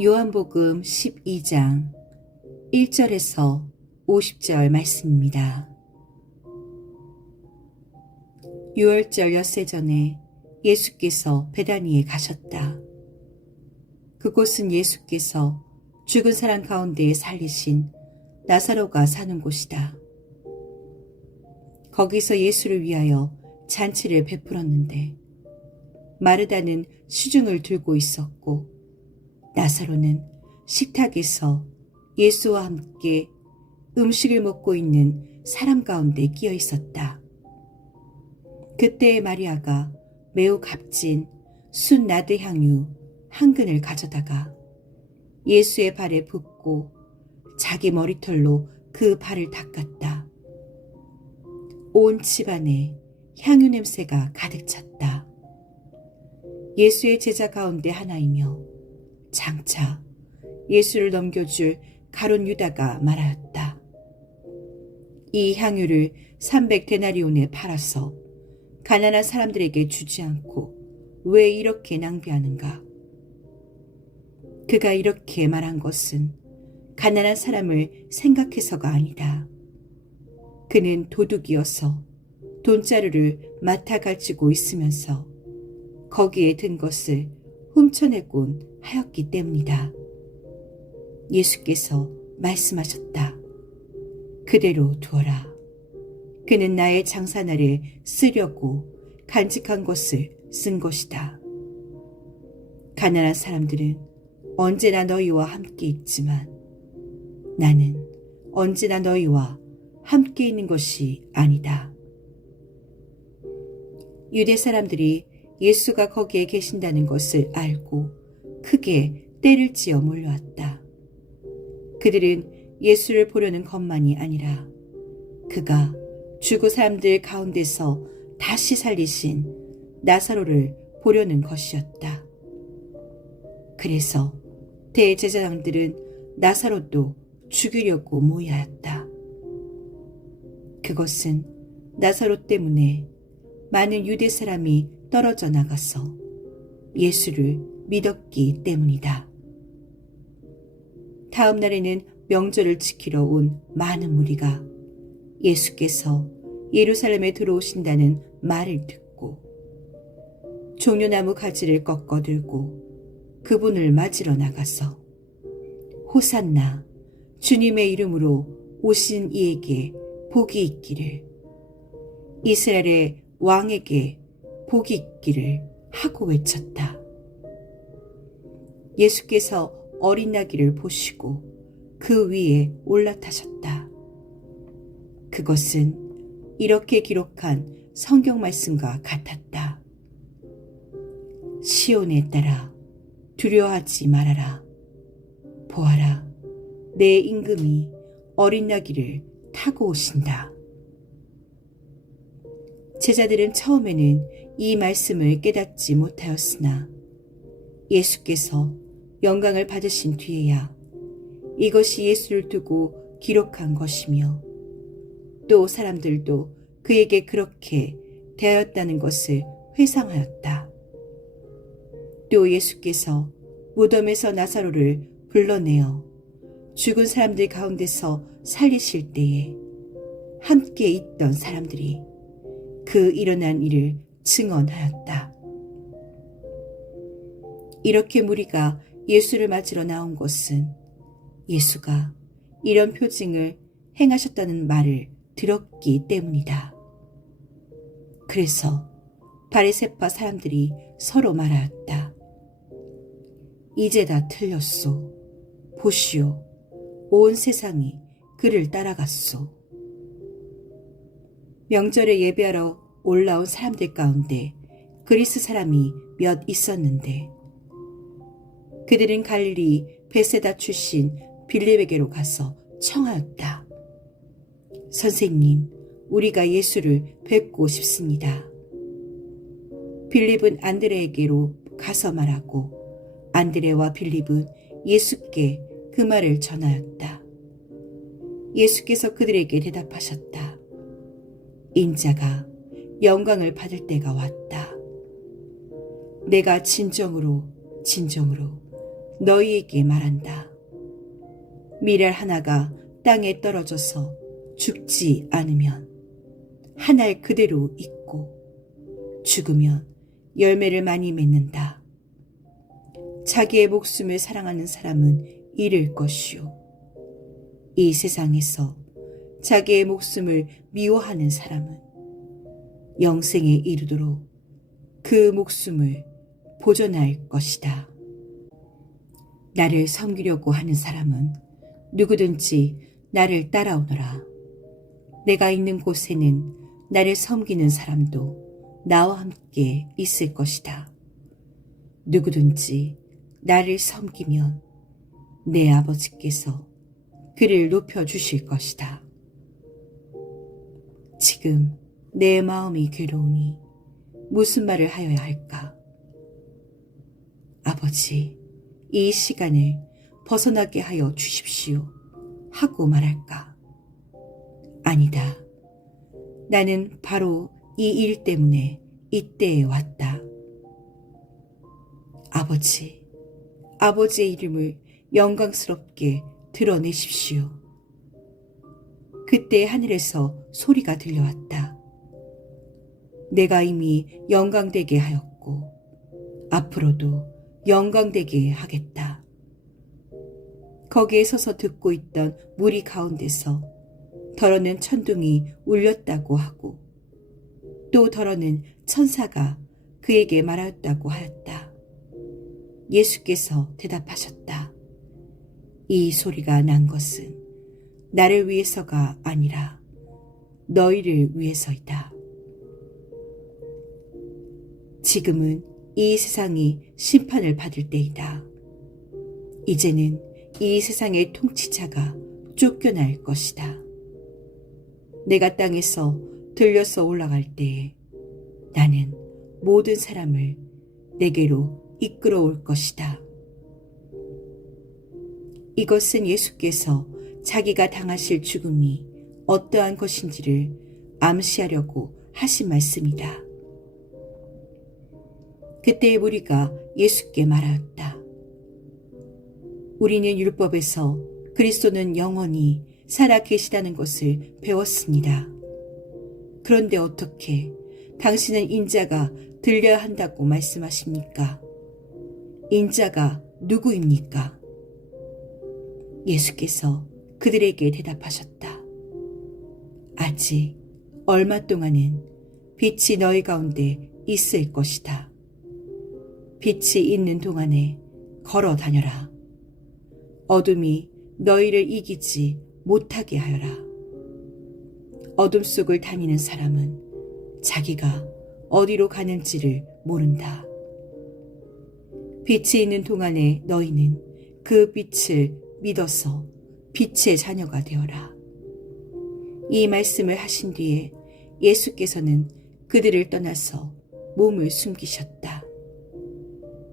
요한복음 12장 1절에서 50절 말씀입니다. 유월절 엿새 전에 예수께서 베다니에 가셨다. 그곳은 예수께서 죽은 사람 가운데 살리신 나사로가 사는 곳이다. 거기서 예수를 위하여 잔치를 베풀었는데 마르다는 시중을 들고 있었고 나사로는 식탁에서 예수와 함께 음식을 먹고 있는 사람 가운데 끼어 있었다. 그때에 마리아가 매우 값진 순나드 향유 한 근을 가져다가 예수의 발에 붓고 자기 머리털로 그 발을 닦았다. 온 집안에 향유 냄새가 가득 찼다. 예수의 제자 가운데 하나이며 장차 예수를 넘겨줄 가룟 유다가 말하였다. 이 향유를 300데나리온에 팔아서 가난한 사람들에게 주지 않고 왜 이렇게 낭비하는가? 그가 이렇게 말한 것은 가난한 사람을 생각해서가 아니다. 그는 도둑이어서 돈자루를 맡아 가지고 있으면서 거기에 든 것을 훔쳐내곤 하였기 때문이다. 예수께서 말씀하셨다. 그대로 두어라. 그는 나의 장사날에 쓰려고 간직한 것을 쓴 것이다. 가난한 사람들은 언제나 너희와 함께 있지만 나는 언제나 너희와 함께 있는 것이 아니다. 유대 사람들이 예수가 거기에 계신다는 것을 알고 크게 떼를 지어 몰려왔다. 그들은 예수를 보려는 것만이 아니라 그가 죽은 사람들 가운데서 다시 살리신 나사로를 보려는 것이었다. 그래서 대제사장들은 나사로도 죽이려고 모여왔다. 그것은 나사로 때문에 많은 유대 사람이 떨어져 나가서 예수를 믿었기 때문이다. 다음 날에는 명절을 지키러 온 많은 무리가 예수께서 예루살렘에 들어오신다는 말을 듣고 종려나무 가지를 꺾어 들고 그분을 맞으러 나가서 호산나 주님의 이름으로 오신 이에게 복이 있기를 이스라엘의 왕에게 복이 있기를 하고 외쳤다. 예수께서 어린 나귀를 보시고 그 위에 올라타셨다. 그것은 이렇게 기록한 성경 말씀과 같았다. 시온에 따라 두려워하지 말아라. 보아라, 내 임금이 어린 나귀를 타고 오신다. 제자들은 처음에는 이 말씀을 깨닫지 못하였으나 예수께서 영광을 받으신 뒤에야 이것이 예수를 두고 기록한 것이며 또 사람들도 그에게 그렇게 대하였다는 것을 회상하였다. 또 예수께서 무덤에서 나사로를 불러내어 죽은 사람들 가운데서 살리실 때에 함께 있던 사람들이 그 일어난 일을 증언하였다. 이렇게 무리가 예수를 맞으러 나온 것은 예수가 이런 표징을 행하셨다는 말을 들었기 때문이다. 그래서 바리새파 사람들이 서로 말하였다. 이제 다 틀렸소. 보시오. 온 세상이 그를 따라갔소. 명절에 예배하러 올라온 사람들 가운데 그리스 사람이 몇 있었는데 그들은 갈릴리 베세다 출신 빌립에게로 가서 청하였다. 선생님, 우리가 예수를 뵙고 싶습니다. 빌립은 안드레에게로 가서 말하고 안드레와 빌립은 예수께 그 말을 전하였다. 예수께서 그들에게 대답하셨다. 인자가 영광을 받을 때가 왔다. 내가 진정으로 너희에게 말한다. 밀알 하나가 땅에 떨어져서 죽지 않으면 한 알 그대로 있고 죽으면 열매를 많이 맺는다. 자기의 목숨을 사랑하는 사람은 잃을 것이요. 이 세상에서 자기의 목숨을 미워하는 사람은 영생에 이르도록 그 목숨을 보존할 것이다. 나를 섬기려고 하는 사람은 누구든지 나를 따라오너라. 내가 있는 곳에는 나를 섬기는 사람도 나와 함께 있을 것이다. 누구든지 나를 섬기면 내 아버지께서 그를 높여주실 것이다. 지금 내 마음이 괴로우니 무슨 말을 하여야 할까? 아버지, 이 시간을 벗어나게 하여 주십시오 하고 말할까? 아니다. 나는 바로 이 일 때문에 이때에 왔다. 아버지, 아버지의 이름을 영광스럽게 드러내십시오. 그때 하늘에서 소리가 들려왔다. 내가 이미 영광되게 하였고 앞으로도 영광되게 하겠다. 거기에 서서 듣고 있던 무리 가운데서 더러는 천둥이 울렸다고 하고 또 더러는 천사가 그에게 말하였다고 하였다. 예수께서 대답하셨다. 이 소리가 난 것은 나를 위해서가 아니라 너희를 위해서이다. 지금은 이 세상이 심판을 받을 때이다. 이제는 이 세상의 통치자가 쫓겨날 것이다. 내가 땅에서 들려서 올라갈 때에 나는 모든 사람을 내게로 이끌어올 것이다. 이것은 예수께서 자기가 당하실 죽음이 어떠한 것인지를 암시하려고 하신 말씀이다. 그때의 무리가 예수께 말하였다. 우리는 율법에서 그리스도는 영원히 살아 계시다는 것을 배웠습니다. 그런데 어떻게 당신은 인자가 들려야 한다고 말씀하십니까? 인자가 누구입니까? 예수께서 그들에게 대답하셨다. 아직 얼마 동안은 빛이 너희 가운데 있을 것이다. 빛이 있는 동안에 걸어 다녀라. 어둠이 너희를 이기지 못하게 하여라. 어둠 속을 다니는 사람은 자기가 어디로 가는지를 모른다. 빛이 있는 동안에 너희는 그 빛을 믿어서 빛의 자녀가 되어라. 이 말씀을 하신 뒤에 예수께서는 그들을 떠나서 몸을 숨기셨다.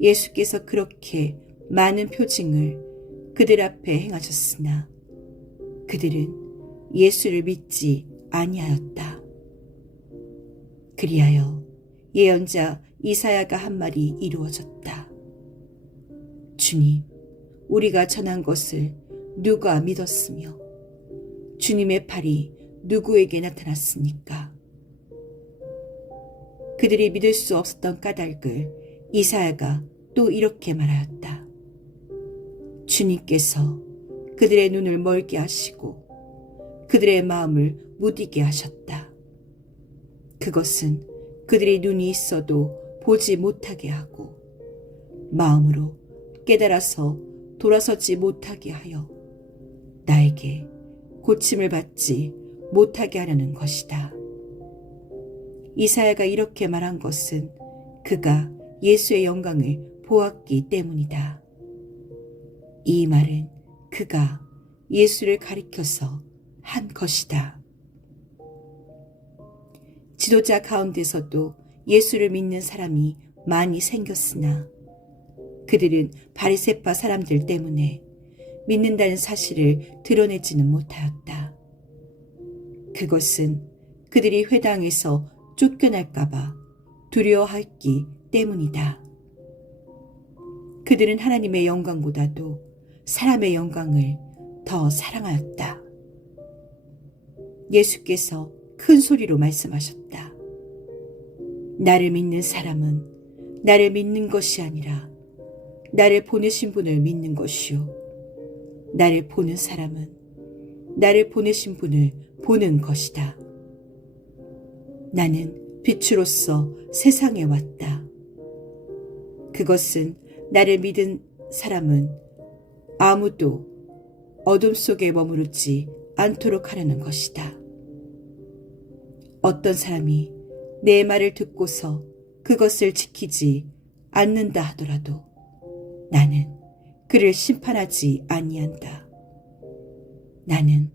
예수께서 그렇게 많은 표징을 그들 앞에 행하셨으나 그들은 예수를 믿지 아니하였다. 그리하여 예언자 이사야가 한 말이 이루어졌다. 주님, 우리가 전한 것을 누가 믿었으며 주님의 팔이 누구에게 나타났습니까? 그들이 믿을 수 없었던 까닭을 이사야가 또 이렇게 말하였다. 주님께서 그들의 눈을 멀게 하시고 그들의 마음을 무디게 하셨다. 그것은 그들의 눈이 있어도 보지 못하게 하고 마음으로 깨달아서 돌아서지 못하게 하여 나에게 고침을 받지 못하게 하려는 것이다. 이사야가 이렇게 말한 것은 그가 예수의 영광을 보았기 때문이다. 이 말은 그가 예수를 가리켜서 한 것이다. 지도자 가운데서도 예수를 믿는 사람이 많이 생겼으나 그들은 바리새파 사람들 때문에 믿는다는 사실을 드러내지는 못하였다. 그것은 그들이 회당에서 쫓겨날까 봐 두려워했기 때문이다. 그들은 하나님의 영광보다도 사람의 영광을 더 사랑하였다. 예수께서 큰 소리로 말씀하셨다. 나를 믿는 사람은 나를 믿는 것이 아니라 나를 보내신 분을 믿는 것이요. 나를 보는 사람은 나를 보내신 분을 보는 것이다. 나는 빛으로서 세상에 왔다. 그것은 나를 믿은 사람은 아무도 어둠 속에 머무르지 않도록 하려는 것이다. 어떤 사람이 내 말을 듣고서 그것을 지키지 않는다 하더라도 나는 그를 심판하지 아니한다. 나는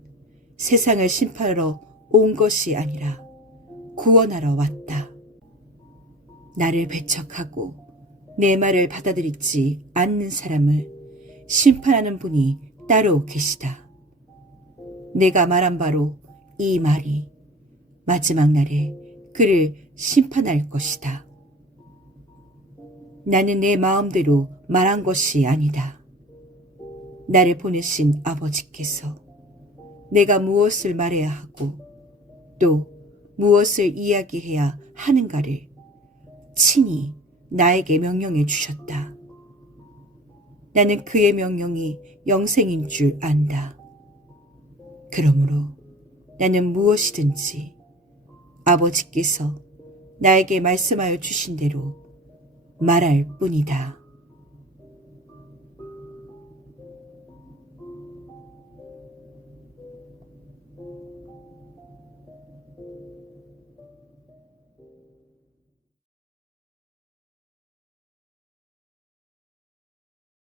세상을 심판하러 온 것이 아니라 구원하러 왔다. 나를 배척하고 내 말을 받아들이지 않는 사람을 심판하는 분이 따로 계시다. 내가 말한 바로 이 말이 마지막 날에 그를 심판할 것이다. 나는 내 마음대로 말한 것이 아니다. 나를 보내신 아버지께서 내가 무엇을 말해야 하고 또 무엇을 이야기해야 하는가를 친히 나에게 명령해 주셨다. 나는 그의 명령이 영생인 줄 안다. 그러므로 나는 무엇이든지 아버지께서 나에게 말씀하여 주신 대로 말할 뿐이다.